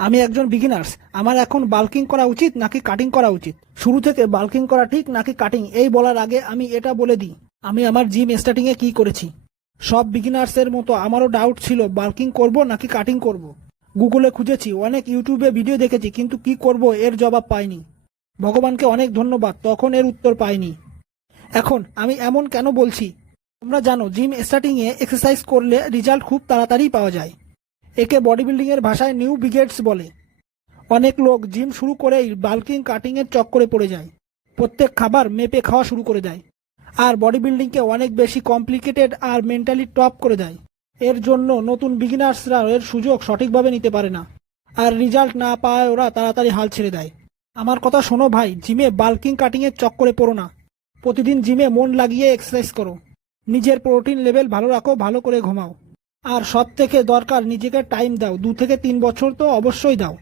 আমি একজন বিগিনার্স। আমার এখন বাল্কিং করা উচিত নাকি কাটিং করা উচিত? শুরু থেকে বাল্কিং করা ঠিক নাকি কাটিং এই বলার আগে আমি এটা বলে দিই, আমি আমার জিম স্টার্টিংয়ে কি করেছি। সব বিগিনার্সের মতো আমারও ডাউট ছিল বাল্কিং করব নাকি কাটিং করব। গুগলে খুঁজেছি, অনেক ইউটিউবে ভিডিও দেখেছি, কিন্তু কি করব এর জবাব পাইনি। ভগবানকে অনেক ধন্যবাদ, তখন এর উত্তর পাইনি। এখন আমি এমন কেন বলছি? তোমরা জানো জিম স্টার্টিংয়ে এক্সারসাইজ করলে রেজাল্ট খুব তাড়াতাড়ি পাওয়া যায়। একে বডি বিল্ডিংয়ের ভাষায় নিউ বিগেটস বলে। অনেক লোক জিম শুরু করেই বাল্কিং কাটিংয়ের চক্করে পড়ে যায়। প্রত্যেক খাবার মেপে খাওয়া শুরু করে দেয়, আর বডি বিল্ডিংকে অনেক বেশি কমপ্লিকেটেড আর মেন্টালি টপ করে দেয়। এর জন্য নতুন বিগিনার্সরা এর সুযোগ সঠিকভাবে নিতে পারে না, আর রেজাল্ট না পায় ওরা তাড়াতাড়ি হাল ছেড়ে দেয়। আমার কথা শোনো ভাই, জিমে বাল্কিং কাটিংয়ের চক্করে পড়ো না। প্রতিদিন জিমে মন লাগিয়ে এক্সারসাইজ করো, নিজের প্রোটিন লেভেল ভালো রাখো, ভালো করে ঘুমাও, আর সব থেকে দরকার নিজেকে টাইম দাও। 2 থেকে 3 বছর তো অবশ্যই দাও।